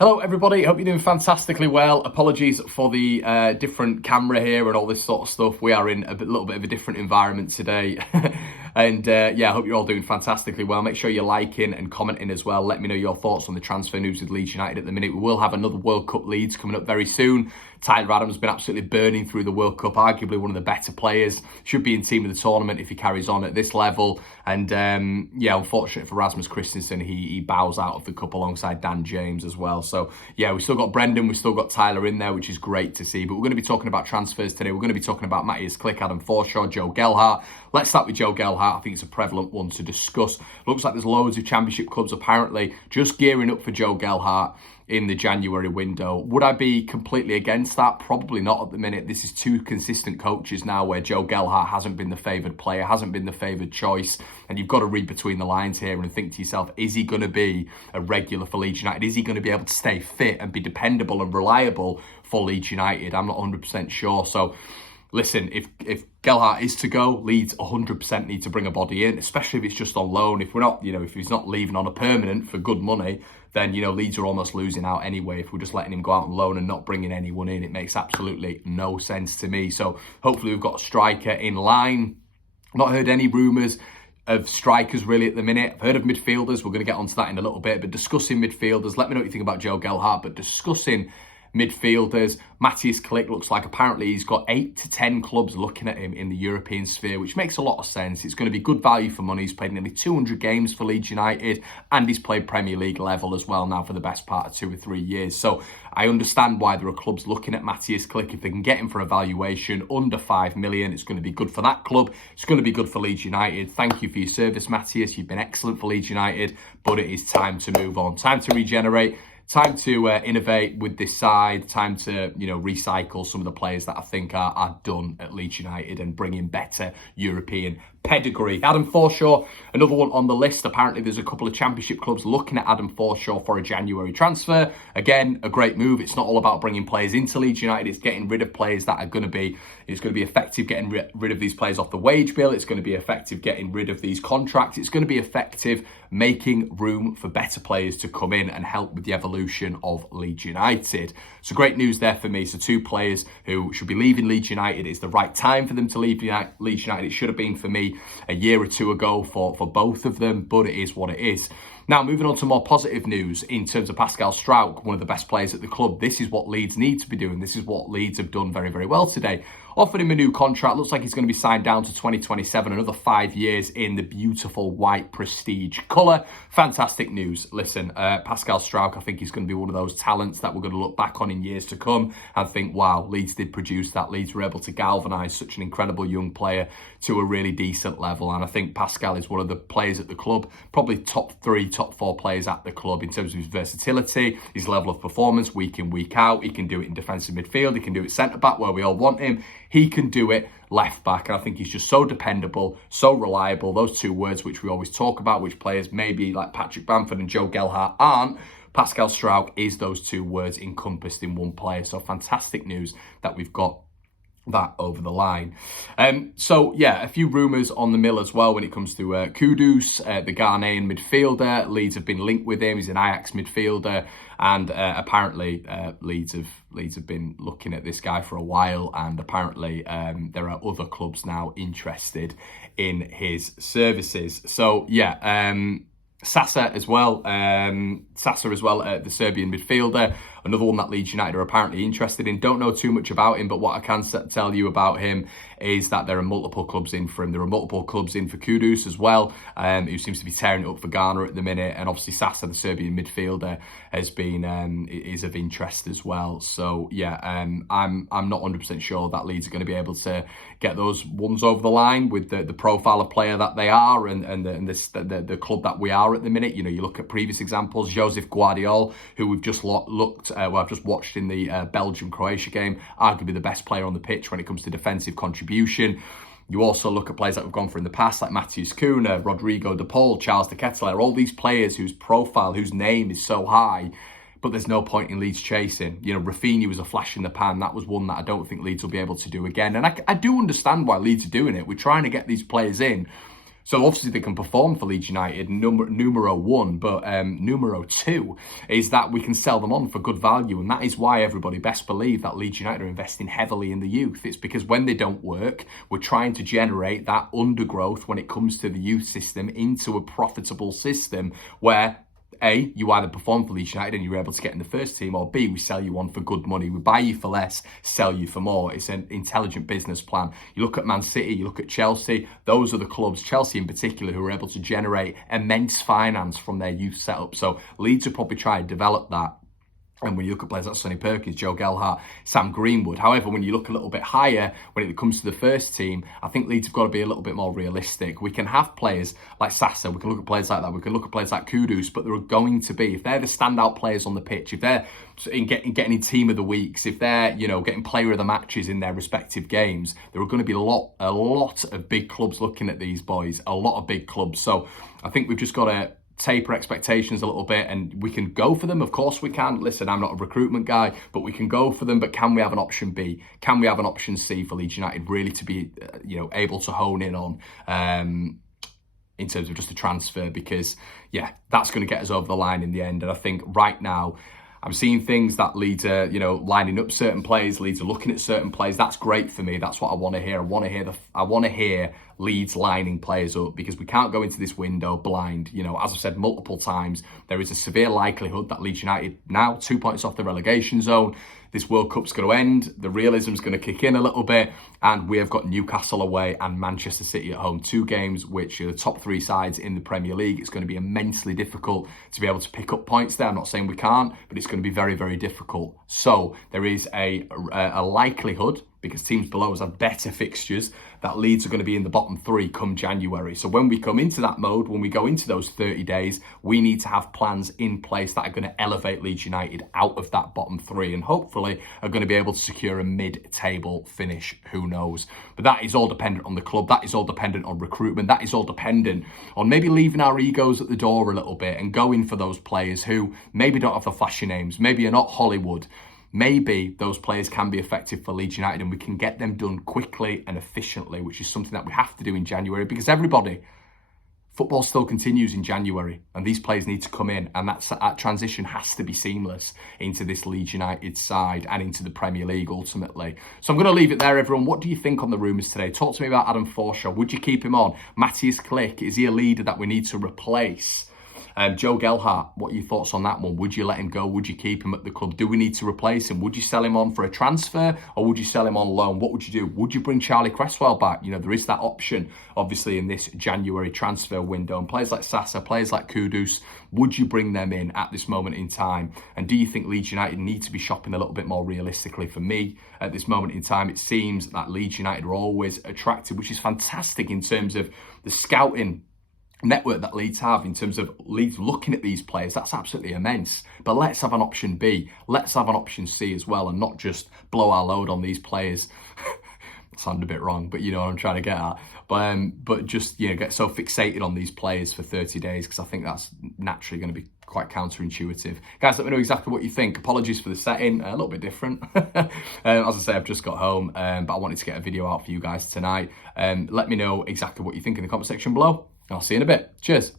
Hello everybody, hope you're doing fantastically well. Apologies for the different camera here and all this sort of stuff. We are in a little bit of a different environment today. And yeah, I hope you're all doing fantastically well. Make sure you're liking and commenting as well. Let me know your thoughts on the transfer news with Leeds United at the minute. We will have another World Cup Leeds coming up very soon. Tyler Adams has been absolutely burning through the World Cup, arguably one of the better players. Should be in team of the tournament if he carries on at this level. And yeah, unfortunate for Rasmus Christensen, he bows out of the cup alongside Dan James as well. So yeah, we've still got Brendan, we've still got Tyler in there, which is great to see. But we're going to be talking about transfers today. We're going to be talking about Matthias Klich, Adam Forshaw, Joe Gelhardt. Let's start with Joe Gelhardt. I think it's a prevalent one to discuss. Looks like there's loads of championship clubs apparently just gearing up for Joe Gelhardt in the January window. Would I be completely against that? Probably not at the minute. This is two consistent coaches now where Joe Gelhardt hasn't been the favoured player, hasn't been the favoured choice. And you've got to read between the lines here and think to yourself, is he going to be a regular for Leeds United? Is he going to be able to stay fit and be dependable and reliable for Leeds United? I'm not 100% sure. So listen, if Gelhardt is to go, Leeds 100% need to bring a body in, especially if it's just on loan. If we're not, if he's not leaving on a permanent for good money, then, Leeds are almost losing out anyway. If we're just letting him go out on loan and not bringing anyone in, it makes absolutely no sense to me. So hopefully we've got a striker in line. Not heard any rumours of strikers really at the minute. I've heard of midfielders. We're going to get onto that in a little bit. But discussing midfielders, let me know what you think about Joe Gelhardt. But discussing midfielders, Matthias Klich looks like apparently he's got 8 to 10 clubs looking at him in the European sphere, which makes a lot of sense. It's going to be good value for money. He's played nearly 200 games for Leeds United and he's played Premier League level as well now for the best part of 2 or 3 years. So I understand why there are clubs looking at Matthias Klich. If they can get him for a valuation under 5 million, it's going to be good for that club. It's going to be good for Leeds United. Thank you for your service, Matthias. You've been excellent for Leeds United, but it is time to move on. Time to regenerate. Time to innovate with this side, time to, recycle some of the players that I think are done at Leeds United and bring in better European pedigree. Adam Forshaw, another one on the list. Apparently there's a couple of championship clubs looking at Adam Forshaw for a January transfer. Again, a great move. It's not all about bringing players into Leeds United. It's getting rid of players that are going to be, it's going to be effective getting rid of these players off the wage bill. It's going to be effective getting rid of these contracts. It's going to be effective making room for better players to come in and help with the evolution of Leeds United. So great news there for me. So two players who should be leaving Leeds United. It's the right time for them to leave Leeds United. It should have been for me a year or two ago for both of them, but it is what it is. Now, moving on to more positive news in terms of Pascal Struijk, one of the best players at the club. This is what Leeds need to be doing. This is what Leeds have done very, very well today. Offered him a new contract. Looks like he's going to be signed down to 2027, another 5 years in the beautiful white prestige colour. Fantastic news. Listen, Pascal Struijk, I think he's going to be one of those talents that we're going to look back on in years to come and think, wow, Leeds did produce that. Leeds were able to galvanise such an incredible young player to a really decent level. And I think Pascal is one of the players at the club, probably top 3, top 4 players at the club in terms of his versatility, his level of performance week in, week out. He can do it in defensive midfield. He can do it centre-back where we all want him. He can do it left back. And I think he's just so dependable, so reliable. Those two words which we always talk about, which players maybe like Patrick Bamford and Joe Gelhardt aren't. Pascal Struijk is those two words encompassed in one player. So fantastic news that we've got that over the line. So yeah, a few rumours on the mill as well when it comes to Kudus, the Ghanaian midfielder. Leeds have been linked with him. He's an Ajax midfielder, and apparently Leeds have been looking at this guy for a while, and apparently there are other clubs now interested in his services. So yeah, Sasa as well, the Serbian midfielder, another one that Leeds United are apparently interested in. Don't know too much about him, but what I can tell you about him is that there are multiple clubs in for him. There are multiple clubs in for Kudus as well, who seems to be tearing it up for Ghana at the minute. And obviously Sasa, the Serbian midfielder, has been is of interest as well. So yeah, I'm not 100% sure that Leeds are going to be able to get those ones over the line with the profile of player that they are and the club that we are at the minute. You look at previous examples, Joseph Guardiola, who we've just I've just watched in the Belgium-Croatia game, arguably the best player on the pitch when it comes to defensive contribution. You also look at players that we've gone for in the past, like Matheus Cunha, Rodrigo De Paul, Charles de Ketelaere, all these players whose profile, whose name is so high, but there's no point in Leeds chasing. Rafinha was a flash in the pan. That was one that I don't think Leeds will be able to do again. And I do understand why Leeds are doing it. We're trying to get these players in So obviously they can perform for Leeds United, numero one, but numero two is that we can sell them on for good value. And that is why everybody best believe that Leeds United are investing heavily in the youth. It's because when they don't work, we're trying to generate that undergrowth when it comes to the youth system into a profitable system where A, you either perform for Leeds United and you're able to get in the first team, or B, we sell you on for good money. We buy you for less, sell you for more. It's an intelligent business plan. You look at Man City, you look at Chelsea, those are the clubs, Chelsea in particular, who are able to generate immense finance from their youth setup. So Leeds will probably try and develop that. And when you look at players like Sonny Perkins, Joe Gelhardt, Sam Greenwood. However, when you look a little bit higher, when it comes to the first team, I think Leeds have got to be a little bit more realistic. We can have players like Sasa, we can look at players like that, we can look at players like Kudus, but there are going to be, if they're the standout players on the pitch, if they're getting in team of the weeks, if they're, getting player of the matches in their respective games, there are going to be a lot of big clubs looking at these boys, a lot of big clubs. So I think we've just got to taper expectations a little bit, and we can go for them. Of course we can. Listen, I'm not a recruitment guy, but we can go for them. But can we have an option B? Can we have an option C for Leeds United really to be, able to hone in on in terms of just a transfer? Because, yeah, that's going to get us over the line in the end. And I think right now, I'm seeing things that Leeds are, lining up certain players. Leeds are looking at certain players. That's great for me. That's what I want to hear. I want to hear Leeds lining players up, because we can't go into this window blind. As I've said multiple times, there is a severe likelihood that Leeds United, now 2 points off the relegation zone, this World Cup's going to end, the realism's going to kick in a little bit, and we have got Newcastle away and Manchester City at home. 2 games which are the top 3 sides in the Premier League. It's going to be immensely difficult to be able to pick up points there. I'm not saying we can't, but it's going to be very, very difficult. So there is a likelihood, because teams below us have better fixtures, that Leeds are going to be in the bottom 3 come January. So when we come into that mode, when we go into those 30 days, we need to have plans in place that are going to elevate Leeds United out of that bottom 3, and hopefully are going to be able to secure a mid-table finish. Who knows? But that is all dependent on the club. That is all dependent on recruitment. That is all dependent on maybe leaving our egos at the door a little bit and going for those players who maybe don't have the flashy names, maybe are not Hollywood. Maybe those players can be effective for Leeds United, and we can get them done quickly and efficiently, which is something that we have to do in January, because football still continues in January, and these players need to come in, and that transition has to be seamless into this Leeds United side and into the Premier League ultimately. So I'm going to leave it there, everyone. What do you think on the rumours today? Talk to me about Adam Forshaw. Would you keep him on? Matthias Klich, is he a leader that we need to replace? Joe Gelhardt, what are your thoughts on that one? Would you let him go? Would you keep him at the club? Do we need to replace him? Would you sell him on for a transfer, or would you sell him on loan? What would you do? Would you bring Charlie Cresswell back? There is that option, obviously, in this January transfer window. And players like Sasa, players like Kudus, would you bring them in at this moment in time? And do you think Leeds United need to be shopping a little bit more realistically? For me, at this moment in time, it seems that Leeds United are always attractive, which is fantastic in terms of the scouting network that Leeds have, in terms of Leeds looking at these players. That's absolutely immense. But let's have an option B. Let's have an option C as well, and not just blow our load on these players. Sound a bit wrong, but you know what I'm trying to get at. But just get so fixated on these players for 30 days, because I think that's naturally going to be quite counterintuitive. Guys, let me know exactly what you think. Apologies for the setting, a little bit different. As I say, I've just got home, but I wanted to get a video out for you guys tonight. Let me know exactly what you think in the comment section below. I'll see you in a bit. Cheers.